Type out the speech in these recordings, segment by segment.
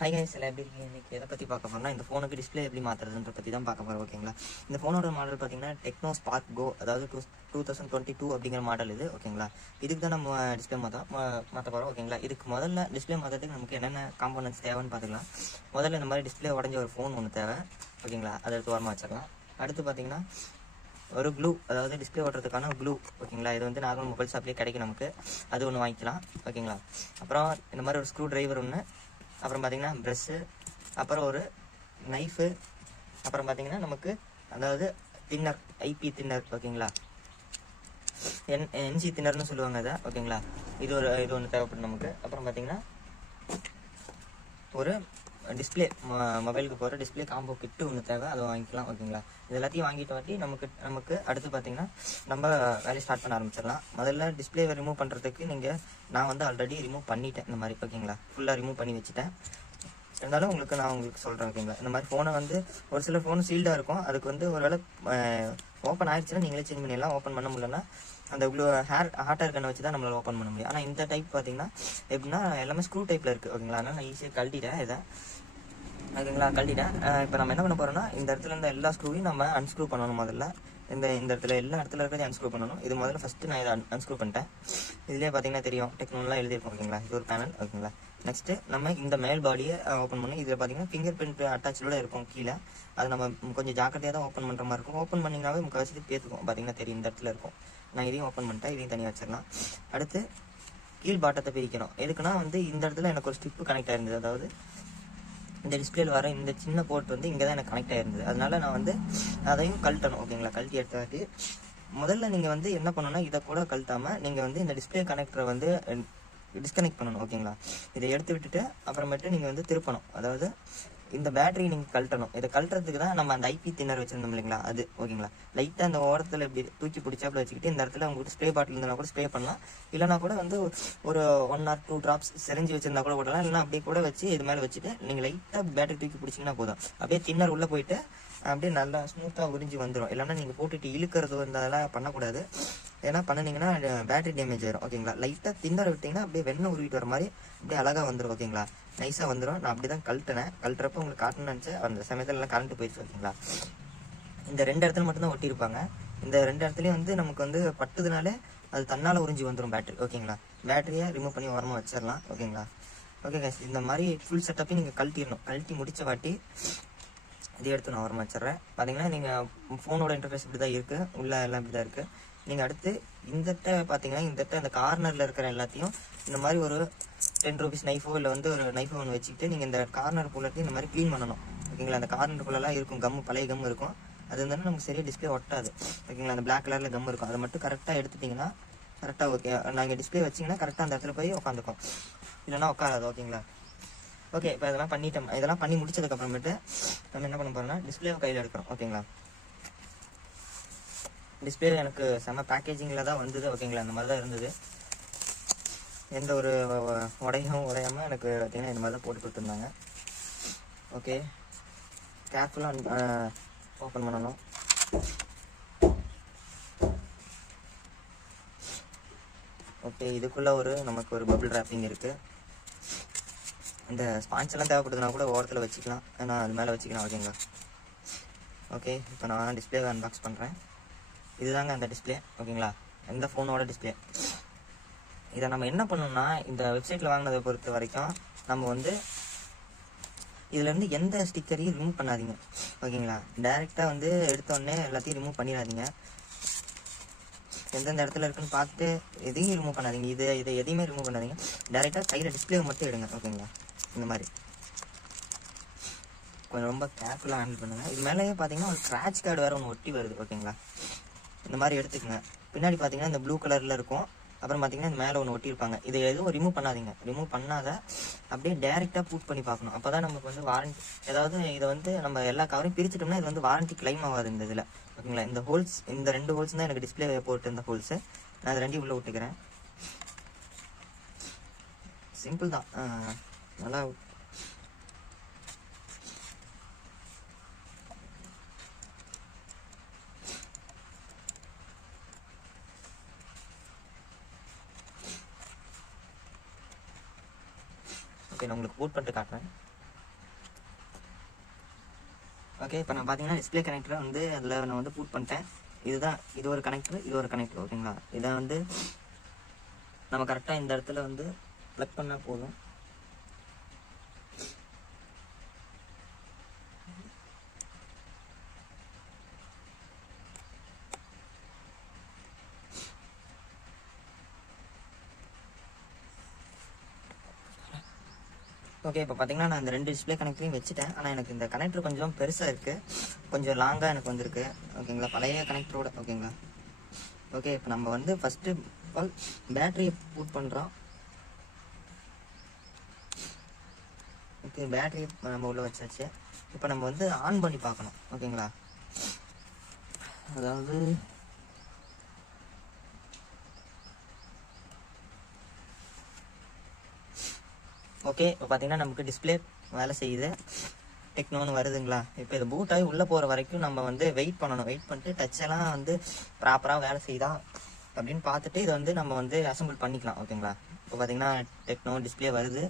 Hi guys, எல்லாம் எப்படி இருக்கீங்க? இன்னைக்கு எதை பற்றி பார்க்க போறோம்னா, இந்த ஃபோனுக்கு டிஸ்பிளே எப்படி மாற்றுறதுன்ற பற்றி தான் பார்க்க போகிறோம். ஓகேங்களா? இந்த ஃபோனோட மாடல் பார்த்தீங்கன்னா டெக்னோ ஸ்பார்க் கோ, அதாவது 2022 அப்படிங்கிற மாடல் இது. ஓகேங்களா? இதுக்கு தான் நம்ம டிஸ்பிளே மாற்ற போகிறோம். ஓகேங்களா? இதுக்கு முதல்ல டிஸ்பிளே மாற்றுறதுக்கு நமக்கு என்னென்ன காம்போனன்ட்ஸ் தேவைன்னு பார்த்துக்கலாம். முதல்ல இந்த மாதிரி டிஸ்பிளே உடஞ்ச ஒரு ஃபோன் ஒன்று தேவை. ஓகேங்களா? அதை எடுத்து ஓரமாக வச்சிடலாம். அடுத்து பார்த்தீங்கன்னா ஒரு க்ளூ, அதாவது டிஸ்பிளே ஓட்டுறதுக்கான க்ளூ. ஓகேங்களா? இது வந்து நார்மல் மொபைல் ஷாப்லேயே கிடைக்கும் நமக்கு. அது ஒன்று வாங்கிக்கலாம். ஓகேங்களா? அப்புறம் இந்த மாதிரி ஒரு ஸ்க்ரூ டிரைவர் ஒன்று, அப்புறம் பார்த்தீங்கன்னா ப்ரெஷ்ஷு, அப்புறம் ஒரு நைஃபு, அப்புறம் பார்த்தீங்கன்னா நமக்கு அதாவது தின்னர், ஐபி தின்னர். ஓகேங்களா? என்ஜி தின்னர்னு சொல்லுவாங்க அதை. ஓகேங்களா? இது ஒன்று தேவைப்படும் நமக்கு. அப்புறம் பார்த்தீங்கன்னா ஒரு டிஸ்பிளே, மொபைலுக்கு போகிற டிஸ்பிளே காம்போ கிட்டு ஒன்று தேவை, அதை வாங்கிக்கலாம். ஓகேங்களா? இது எல்லாத்தையும் வாங்கிட்டு நமக்கு அடுத்து பார்த்தீங்கன்னா நம்ம வேலையை ஸ்டார்ட் பண்ண ஆரம்பிச்சிடலாம். முதல்ல டிஸ்பிளே ரிமூவ் பண்ணுறதுக்கு நான் வந்து ஆல்ரெடி ரிமூவ் பண்ணிட்டேன். இந்த மாதிரி ஓகேங்களா, ஃபுல்லாக ரிமூவ் பண்ணி வச்சுட்டேன். இருந்தாலும் நான் உங்களுக்கு சொல்கிறேன். ஓகேங்களா? இந்த மாதிரி ஃபோனை வந்து ஒரு சில ஃபோன் சீல்டாக இருக்கும். அதுக்கு வந்து ஒரு வேளை ஓப்பன் ஆகிடுச்சுன்னா நீங்களே சேஞ்ச் பண்ணிடலாம். ஓப்பன் பண்ண முடியலன்னா அந்த ஹாட் ஏர் கண்ணை வச்சு தான் நம்மளால் ஓப்பன் பண்ண முடியும். ஆனால் இந்த டைப் பார்த்தீங்கன்னா எப்படின்னா எல்லாமே ஸ்க்ரூ டைப்பில் இருக்குது. ஓகேங்களா? அதனால் நான் ஈஸியாக கழட்டிட்டேன் இதை. ஓகேங்களா? கழட்டிட்டேன். இப்போ நம்ம என்ன பண்ண போகிறோம்னா, இந்த இடத்துல இருந்த எல்லா ஸ்க்ரூவையும் நம்ம அன்ஸ்க்ரூ பண்ணணும். முதல்ல இந்த இடத்துல எல்லா இடத்துல இருக்கிறதையும் அன்ஸ்க்ரூ பண்ணணும். இது முதல்ல ஃபஸ்ட்டு நான் இதை அன்ஸ்க்ரூ பண்ணிட்டேன். இதுலேயே பார்த்தீங்கன்னா தெரியும், டெக்னாலஜிலாம் எழுதியிருக்கோம். ஓகேங்களா? இது ஒரு பேனல். ஓகேங்களா? நெக்ஸ்ட்டு நம்ம இந்த மேல் பாடியை ஓப்பன் பண்ணி இதில் பார்த்தீங்கன்னா ஃபிங்கர் பிரிண்ட் அட்டாச்சோட இருக்கும் கீழே. அது நம்ம கொஞ்சம் ஜாக்கிரதையாக தான் ஓப்பன் பண்ணுற மாதிரி இருக்கும். ஓப்பன் பண்ணிங்கனாவே முக்கால்வாசி பேத்துக்கும். பார்த்தீங்கன்னா தெரியும், இந்த இடத்துல இருக்கும். நான் இதையும் ஓப்பன் பண்ணிட்டேன். இதையும் தனியாக வச்சிடலாம். அடுத்து கீழ் பாட்டத்தை பிரிக்கணும். எதுக்குன்னா வந்து இந்த இடத்துல எனக்கு ஒரு ஸ்ட்ரிப்பு கனெக்ட் ஆயிருந்தது. அதாவது இந்த டிஸ்பிளேல வர இந்த சின்ன போர்ட் வந்து இங்கே தான் எனக்கு கனெக்ட் ஆயிருந்தது. அதனால நான் வந்து அதையும் கழட்டணும். ஓகேங்களா? கழட்டி எடுத்தாட்டி முதல்ல நீங்கள் வந்து என்ன பண்ணணும்னா, இதை கூட கழட்டாமல் நீங்கள் வந்து இந்த டிஸ்பிளே கனெக்டரை வந்து டிஸ்கனெக்ட் பண்ணணும். ஓகேங்களா? இதை எடுத்து விட்டுட்டு அப்புறமேட்டு நீங்கள் வந்து திருப்பணும். அதாவது இந்த பேட்டரி நீங்கள் கழட்டணும். இதை கழட்டுறதுக்கு தான் நம்ம அந்த ஐபி தின்னர் வச்சிருந்தோம் இல்லைங்களா, அது. ஓகேங்களா? லைட்டாக அந்த ஓரத்தில் இப்படி தூக்கி பிடிச்சாப்புல வச்சுக்கிட்டு இந்த இடத்துல உங்களுக்கு ஸ்ப்ரே பாட்டில் இருந்தால் கூட ஸ்ப்ரே பண்ணலாம். இல்லைனா கூட வந்து ஒரு 1 or 2 drops செரிஞ்சு வச்சிருந்தா கூட போடலாம். இல்லைனா அப்படியே கூட வச்சு இது மேலே வச்சுட்டு நீங்கள் லைட்டாக பேட்டரி தூக்கி பிடிச்சிங்கன்னா போதும். அப்படியே தின்னர் உள்ளே போயிட்டு அப்படியே நல்லா ஸ்மூத்தாக உறிஞ்சி வந்துடும். இல்லைனா நீங்கள் போட்டுட்டு இழுக்கிறது அதெல்லாம் பண்ணக்கூடாது. ஏன்னா பண்ணிங்கன்னா பேட்டரி டேமேஜ் ஆயிரும். ஓகேங்களா? லைட்டாக தின்னர் விட்டிங்கன்னா அப்படியே வெண்ணெய் உருவிட்டு வர மாதிரி அப்படியே அழகாக வந்துடும். ஓகேங்களா? நைஸாக வந்துடும். நான் அப்படி தான் கழட்டினேன். கழட்டுறப்ப உங்களுக்கு காட்டணும்னு நினச்சேன். அந்த சமயத்தில் எல்லாம் கரண்ட் போயிடுச்சு. ஓகேங்களா? இந்த 2 இடத்துல மட்டும்தான் ஒட்டியிருப்பாங்க. இந்த 2 இடத்துலையும் வந்து நமக்கு வந்து பட்டுதுனாலே அது தன்னால் உறிஞ்சி வந்துடும் பேட்டரி. ஓகேங்களா? பேட்டரியை ரிமூவ் பண்ணி ஓரமாக வச்சிடலாம். ஓகேங்களா? ஓகே கைஸ், இந்த மாதிரி ஃபுல் செட்டப்பையும் நீங்கள் கழட்டிடணும். கழட்டி முடிச்ச வாட்டி இதை எடுத்து நான் ஓரமாக வச்சிடுறேன். பார்த்தீங்கன்னா நீங்கள் ஃபோனோட இன்டர்ஃபேஸ் இப்படி தான் இருக்குது. உள்ளே எல்லாம் இப்படி தான் இருக்குது. நீங்கள் அடுத்து இந்த பார்த்தீங்கன்னா இந்த கார்னரில் இருக்கிற எல்லாத்தையும் இந்த மாதிரி ஒரு 10 rupees நைஃபோ இல்லை வந்து ஒரு நைஃபோ ஒன்று வச்சுக்கிட்டு நீங்கள் இந்த கார்னர் புள்ளத்தையும் இந்த மாதிரி க்ளீன் பண்ணணும். ஓகேங்களா? அந்த கார்னர் புள்ளெல்லாம் இருக்கும், கம்மு, பழைய கம்மு இருக்கும். அது இருந்தாலும் நமக்கு சரியாக டிஸ்பிளே ஒட்டாது. ஓகேங்களா? அந்த பிளாக் கலரில் கம் இருக்கும். அதை மட்டும் கரெக்டாக எடுத்துட்டிங்கன்னா கரெக்டாக ஓகே. நாங்கள் டிஸ்பிளே வச்சிங்கன்னா கரெக்டாக அந்த இடத்துல போய் உட்காந்துக்கும். இல்லைனா உட்காராது. ஓகேங்களா? ஓகே, இப்போ இதெல்லாம் பண்ணிட்டோம். இதெல்லாம் பண்ணி முடிச்சதுக்கப்புறமேட்டு நம்ம என்ன பண்ண போகிறோம்னா டிஸ்பிளேவை கையில் எடுக்கிறோம். ஓகேங்களா? டிஸ்பிளே எனக்கு செம்ம பேக்கேஜிங்கில் தான் வந்தது. ஓகேங்களா? அந்த மாதிரி தான் இருந்தது. எந்த ஒரு உடையாமல் எனக்கு பார்த்தீங்கன்னா இந்த மாதிரி தான் போட்டு கொடுத்துருந்தாங்க. ஓகே, கேர்ஃபுல்லாக ஓப்பன் பண்ணணும். ஓகே, இதுக்குள்ளே நமக்கு ஒரு பபிள் ராப்பிங் இருக்குது. இந்த ஸ்பான்ச் எல்லாம் தேவைப்படுதுன்னா கூட ஓரத்தில் வச்சுக்கலாம். நான் அது மேலே வச்சுக்கலாம். ஓகேங்களா? ஓகே, இப்போ நான் டிஸ்பிளேவை அன்பாக்ஸ் பண்ணுறேன். இதுதாங்க அந்த டிஸ்பிளே. ஓகேங்களா? இந்த ஃபோனோட டிஸ்பிளே. இதை நம்ம என்ன பண்ணணும்னா, இந்த வெப்சைட்டில் வாங்கினதை பொறுத்த வரைக்கும் நம்ம வந்து இதுலேருந்து எந்த ஸ்டிக்கரையும் ரிமூவ் பண்ணாதீங்க. ஓகேங்களா? டைரெக்டாக வந்து எடுத்தோடனே எல்லாத்தையும் ரிமூவ் பண்ணிடாதீங்க. எந்தெந்த இடத்துல இருக்குன்னு பார்த்துட்டு எதையும் ரிமூவ் பண்ணாதீங்க. இதை எதையுமே ரிமூவ் பண்ணாதீங்க. டைரெக்டாக கையில் டிஸ்பிளேவை மட்டும் எடுங்க. ஓகேங்களா? இந்த மாதிரி கொஞ்சம் ரொம்ப கேர்ஃபுல்லாக ஹேண்டில் பண்ணுங்கள். இது மேலேயே பார்த்தீங்கன்னா ஒரு ஸ்க்ராட்ச் கார்டு வேறு ஒன்று ஒட்டி வருது. ஓகேங்களா? இந்த மாதிரி எடுத்துக்கங்க. பின்னாடி பார்த்தீங்கன்னா இந்த ப்ளூ கலரில் இருக்கும். அப்புறம் பார்த்தீங்கன்னா இந்த மேலே ஒன்று ஒட்டியிருப்பாங்க. இதை எதுவும் ரிமூவ் பண்ணாதீங்க. ரிமூவ் பண்ணாத அப்படியே டேரெக்டாக பூட் பண்ணி பார்க்கணும். அப்போ தான் நமக்கு வந்து வாரண்டி, ஏதாவது இதை வந்து நம்ம எல்லா கவரையும் பிரிச்சுட்டோம்னா இது வந்து வாரண்டி கிளைம் ஆகாது இந்த இதில். ஓகேங்களா? இந்த 2 ஹோல்ஸ் தான் எனக்கு டிஸ்பிளே போட்டு இந்த ஹோல்ஸு. நான் அது 2 உள்ளே விட்டுக்கிறேன். சிம்பிள் தான், நல்லா. ஓகே, நான் உங்களுக்கு பூட் பண்ணிட்டு காட்டுறேன். ஓகே, இப்போ நான் பார்த்தீங்கன்னா டிஸ்பிளே கனெக்டரை வந்து அதில் நான் வந்து பூட் பண்ணிட்டேன். இதுதான், இது ஒரு கனெக்டர், இது ஒரு கனெக்டர். ஓகேங்களா, இதை வந்து நம்ம கரெக்டாக இந்த இடத்துல வந்து ப்ளக் பண்ணால் போதும். ஓகே, இப்போ பார்த்தீங்கன்னா நான் இந்த 2 டிஸ்பிளே கனெக்டரையும் வச்சுட்டேன். ஆனால் எனக்கு இந்த கனெக்டர் கொஞ்சம் பெருசாக இருக்குது, கொஞ்சம் லாங்காக எனக்கு வந்திருக்கு. ஓகேங்களா, பழைய கனெக்டரோட. ஓகேங்களா, ஓகே, இப்போ நம்ம வந்து ஃபஸ்ட்டு ஆல் பேட்டரியை பூட் பண்ணுறோம். ஓகே, பேட்டரி நம்ம உள்ளே வச்சாச்சு. இப்போ நம்ம வந்து ஆன் பண்ணி பார்க்கணும். ஓகேங்களா, அதாவது ஓகே, இப்போ பார்த்தீங்கன்னா நமக்கு டிஸ்பிளே வேலை செய்யுது, டெக்னோன்னு வருதுங்களா. இப்போ இது பூட் ஆகி உள்ளே போகிற வரைக்கும் நம்ம வந்து வெயிட் பண்ணணும். வெயிட் பண்ணிட்டு டச்செல்லாம் வந்து ப்ராப்பராக வேலை செய்யுதா அப்படின்னு பார்த்துட்டு இதை வந்து நம்ம வந்து அசம்பிள் பண்ணிக்கலாம். ஓகேங்களா, இப்போ பார்த்தீங்கன்னா டெக்னோ டிஸ்பிளே வருது.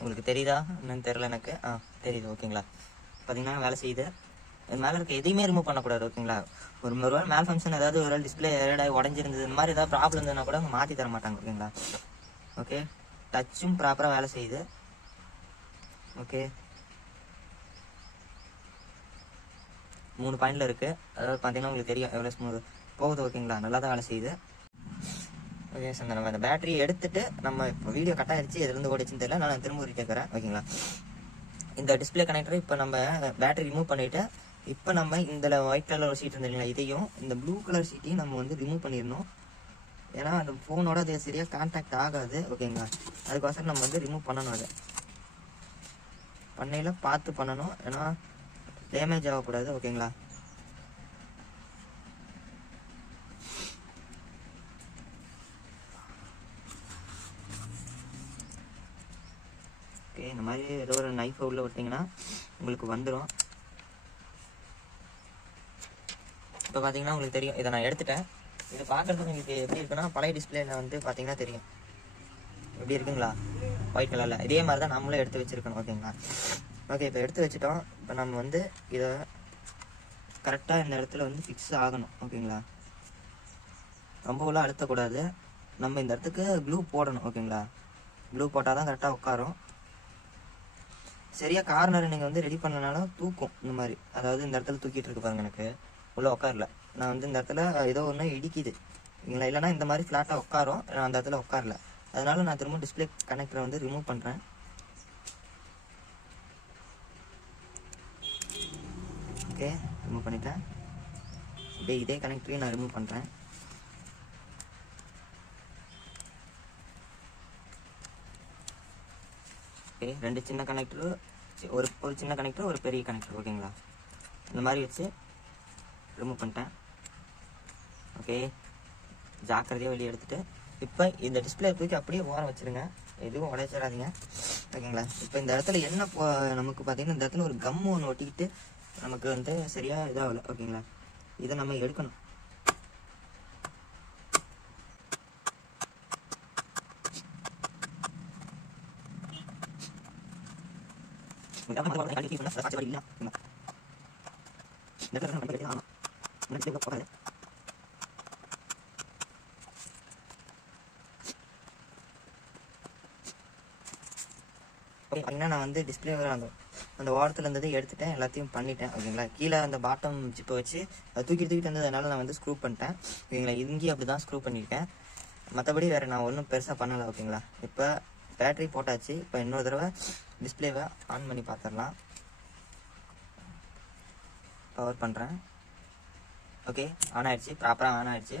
உங்களுக்கு தெரியுதா என்னன்னு தெரில எனக்கு. தெரியுது. ஓகேங்களா, பார்த்தீங்கன்னா வேலை செய்யுது. இது மேலே இருக்க எதையுமே ரிமூவ் பண்ணக்கூடாது. ஓகேங்களா, ஒரு வேளை மேல் ஃபங்க்ஷன் ஏதாவது ஒரு டிஸ்பிளே ஏடாகி உடஞ்சிருந்தது, இந்த மாதிரி ஏதாவது ப்ராப்ளம் இருந்ததுன்னா கூட மாற்றி தர மாட்டாங்க. ஓகேங்களா, ஓகே, டச்சும் ப்ராப்பராக வேலை செய்யுது. ஓகே, 3 பாயிண்டில் இருக்குது. அதாவது பார்த்தீங்கன்னா உங்களுக்கு தெரியும் எவ்வளோ ஸ்மூத் போகுது. ஓகேங்களா, நல்லா தான் வேலை செய்யுது. ஓகே சார், நம்ம அந்த பேட்டரியை எடுத்துகிட்டு நம்ம இப்போ வீடியோ கட் ஆகிடுச்சு, எதுலேருந்து ஓடிச்சுன்னு தெரியல, நான் திரும்ப ஒரு கேட்குறேன். ஓகேங்களா, இந்த டிஸ்பிளே கனெக்டரை இப்போ நம்ம பேட்டரி ரிமூவ் பண்ணிவிட்டு இப்போ நம்ம இந்த ஒயிட் கலர் ஒரு சீட் இருந்தது இல்லைங்களா, இதையும் இந்த ப்ளூ கலர் சீட்டையும் நம்ம வந்து ரிமூவ் பண்ணிடணும். ஏன்னா அந்த ஃபோனோட அது சரியாக கான்டாக்ட் ஆகாது. ஓகேங்களா, அதுக்கோசரம் நம்ம வந்து ரிமூவ் பண்ணணும். அதை பண்ணையில் பார்த்து பண்ணணும், ஏன்னா டேமேஜ் ஆகக்கூடாது. ஓகேங்களா, ஓகே, இந்த மாதிரி ஏதோ ஒரு நைஃபை உள்ள விட்டிங்கன்னா உங்களுக்கு வந்துடும். இப்போ பார்த்தீங்கன்னா உங்களுக்கு தெரியும், இதை நான் எடுத்துட்டேன். இது பார்க்குறதுக்கு உங்களுக்கு எப்படி இருக்குன்னா பழைய டிஸ்பிளேல வந்து பார்த்தீங்கன்னா தெரியும் எப்படி இருக்குங்களா, ஒயிட் கலரில். இதே மாதிரி தான் நம்மளும் எடுத்து வச்சுருக்கணும். ஓகேங்களா, ஓகே, இப்போ எடுத்து வச்சுட்டோம். இப்போ நம்ம வந்து இதை கரெக்டாக இந்த இடத்துல வந்து ஃபிக்ஸ் ஆகணும். ஓகேங்களா, ரொம்ப உள்ள அழுத்தக்கூடாது. நம்ம இந்த இடத்துக்கு க்ளூ போடணும். ஓகேங்களா, க்ளூ போட்டால் தான் கரெக்டாக உட்காரும். சரியாக கார்னர் நீங்கள் வந்து ரெடி பண்ணனாலும் தூக்கும் இந்த மாதிரி. அதாவது இந்த இடத்துல தூக்கிட்டு இருக்கு பாருங்க, எனக்கு உள்ளே உட்காரல. நான் வந்து இந்த இடத்துல ஏதோ ஒன்று இடிக்குது. இல்லைன்னா இந்த மாதிரி ஃப்ளாட்டாக உட்காரும், நான் அந்த இடத்துல உட்காரல. அதனால நான் திரும்ப டிஸ்பிளே கனெக்டரை வந்து ரிமூவ் பண்ணுறேன். ஓகே, ரிமூவ் பண்ணிட்டேன். ஓகே, இதே கனெக்டரையும் நான் ரிமூவ் பண்ணுறேன். ஓகே, 2 சின்ன கனெக்டரு, ஒரு சின்ன கனெக்டர், ஒரு பெரிய கனெக்டர். ஓகேங்களா, இந்த மாதிரி வச்சு ரிமூவ் பண்ணிட்டேன். ஓகே, ஜாக்கிரதையாக வெளியே எடுத்துகிட்டு இப்போ இந்த டிஸ்பிளே தூக்கி அப்படியே ஓரம் வச்சுருங்க, எதுவும் உடைச்சிடாதீங்க. ஓகேங்களா, இப்போ இந்த இடத்துல என்ன நமக்கு பார்த்தீங்கன்னா இந்த இடத்துல ஒரு கம்மு ஒன்று ஒட்டிக்கிட்டு நமக்கு வந்து சரியாக இதாகல. ஓகேங்களா, இதை நம்ம எடுக்கணும். ஓகே, அப்படின்னா நான் வந்து டிஸ்பிளே அந்த ஓரத்தில் இருந்ததை எடுத்துட்டேன், எல்லாத்தையும் பண்ணிட்டேன். ஓகேங்களா, கீழே அந்த பாட்டம் ஜிப்பை வச்சு அதை தூக்கிட்டு வந்ததுனால நான் வந்து ஸ்க்ரூ பண்ணிட்டேன். ஓகேங்களா, இங்கேயும் அப்படி தான் ஸ்க்ரூ பண்ணியிருக்கேன். மற்றபடி வேறு நான் ஒன்றும் பெருசாக பண்ணலை. ஓகேங்களா, இப்போ பேட்டரி போட்டாச்சு. இப்போ இன்னொரு தடவை டிஸ்பிளேவை ஆன் பண்ணி பார்த்துடலாம். பவர் பண்ணுறேன். ஓகே, ஆன் ஆகிடுச்சு, ப்ராப்பராக ஆன் ஆகிடுச்சு.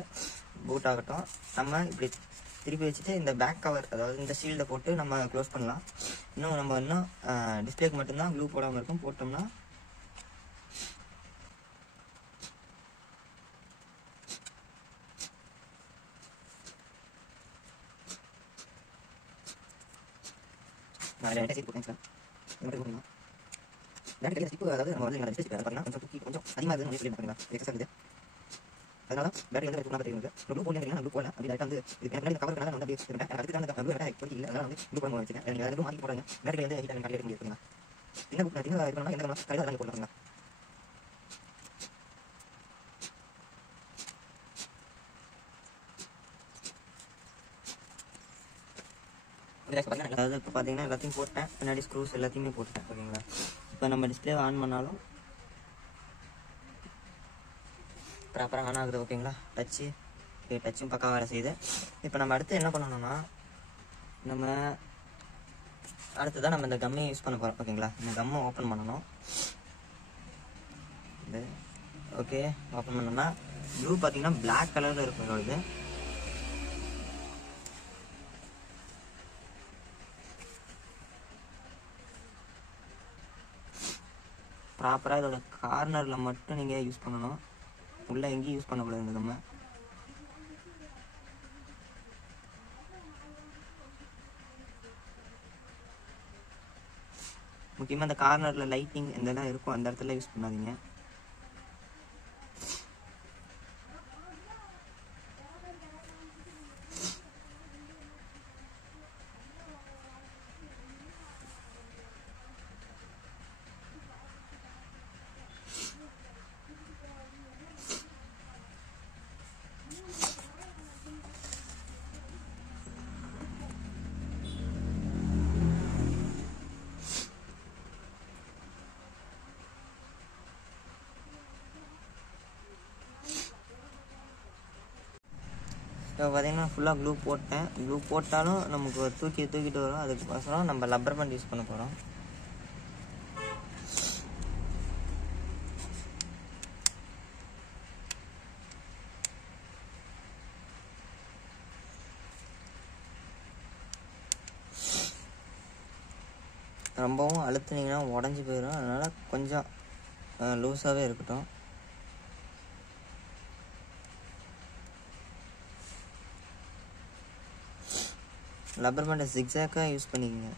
பூட் ஆகட்டும். நம்ம இப்படி திருப்பி வச்சுட்டு இந்த பேக் கவர், அதாவது இந்த ஷீல்டை போட்டு நம்ம க்ளோஸ் பண்ணலாம். இன்னும் டிஸ்பிளேக்கு மட்டும்தான் க்ளூ போடாமல் இருக்கும். போட்டோம்னா அதாவது நம்ம வந்து கொஞ்சம் அதிகமாக இருக்குது சொல்லியிருக்காங்க, எக்ஸஸ் இருக்குது. அதனால பேட்டரி வந்து ப்ளூ போடலாம். ப்ளூ போடலாம் அப்படி லைட்டாக வந்து இது கவர் நான் வந்து அப்படியே இருக்கேன். அதுக்கு அந்த ப்ளூ இல்லை, அதனால வந்து ப்ளூ போட வச்சுருக்கேன். நீங்கள் அதுவும் மாற்றி போடுங்க. பேட்டரி வந்து ஹீட் ஆகி எடுக்க முடியாது. என்ன புக் இருக்கணும்னா எந்த கலர் அதெல்லாம் போடலாம். அதாவது இப்போ பார்த்தீங்கன்னா எல்லாத்தையும் போட்டேன், பின்னாடி ஸ்க்ரூஸ் எல்லாத்தையுமே போட்டேன். ஓகேங்களா, இப்போ நம்ம டிஸ்பிளே ஆன் பண்ணாலும் ப்ராப்பராக ஆன் ஆகுது. ஓகேங்களா, டச்சும் பக்கா வேலை செய்யுது. இப்போ நம்ம அடுத்து என்ன பண்ணணும்னா, நம்ம அடுத்ததான் நம்ம இந்த கம்மையை யூஸ் பண்ண போகிறோம். ஓகேங்களா, இந்த கம்மை ஓப்பன் பண்ணணும். இது ஓகே, ஓப்பன் பண்ணோம்னா ப்ளூ பார்த்தீங்கன்னா பிளாக் கலரில் இருக்கும். இதோடது ப்ராப்பராக இதோட கார்னரில் மட்டும் நீங்கள் யூஸ் பண்ணணும், உள்ளே எங்கேயும் யூஸ் பண்ணக்கூடாது இந்த கம்மை. முக்கியமாக இந்த கார்னரில் லைட்டிங் இதெல்லாம் இருக்கும், அந்த இடத்துல யூஸ் பண்ணாதீங்க. இப்போ பார்த்தீங்கன்னா ஃபுல்லாக க்ளூ போட்டேன். க்ளூ போட்டாலும் நமக்கு தூக்கிட்டு வரும். அதுக்கோசரம் நம்ம லப்பர் பேண்ட் யூஸ் பண்ண போகிறோம். ரொம்பவும் அழுத்துனீங்கன்னா உடஞ்சி போயிடும், அதனால் கொஞ்சம் லூஸாகவே இருக்கட்டும். லப்பர் பேண்டை ஜிக்ஸாக்காக யூஸ் பண்ணிக்கோங்க.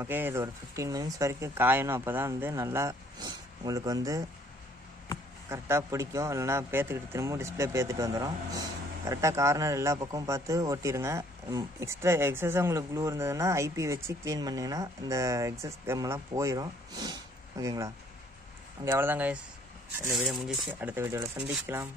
ஓகே, இது ஒரு 15 மினிட்ஸ் வரைக்கும் காயணும். அப்போ தான் வந்து நல்லா உங்களுக்கு வந்து கரெக்டாக பிடிக்கும். இல்லைனா பேத்துக்கிட்டு திரும்ப டிஸ்பிளே பேத்துட்டு வந்துடும். கரெக்டாக கார்னர் எல்லா பக்கமும் பார்த்து ஓட்டிடுங்க. எக்ஸஸாக உங்களுக்கு க்ளூ இருந்ததுன்னா ஐபி வச்சு க்ளீன் பண்ணிங்கன்னா இந்த எக்ஸஸ் கம்மெல்லாம் போயிடும். ஓகேங்களா, ஓகே, அவ்வளோதான் கைஸ், இந்த வீடியோ முடிஞ்சிச்சு. அடுத்த வீடியோவில் சந்திக்கலாம்.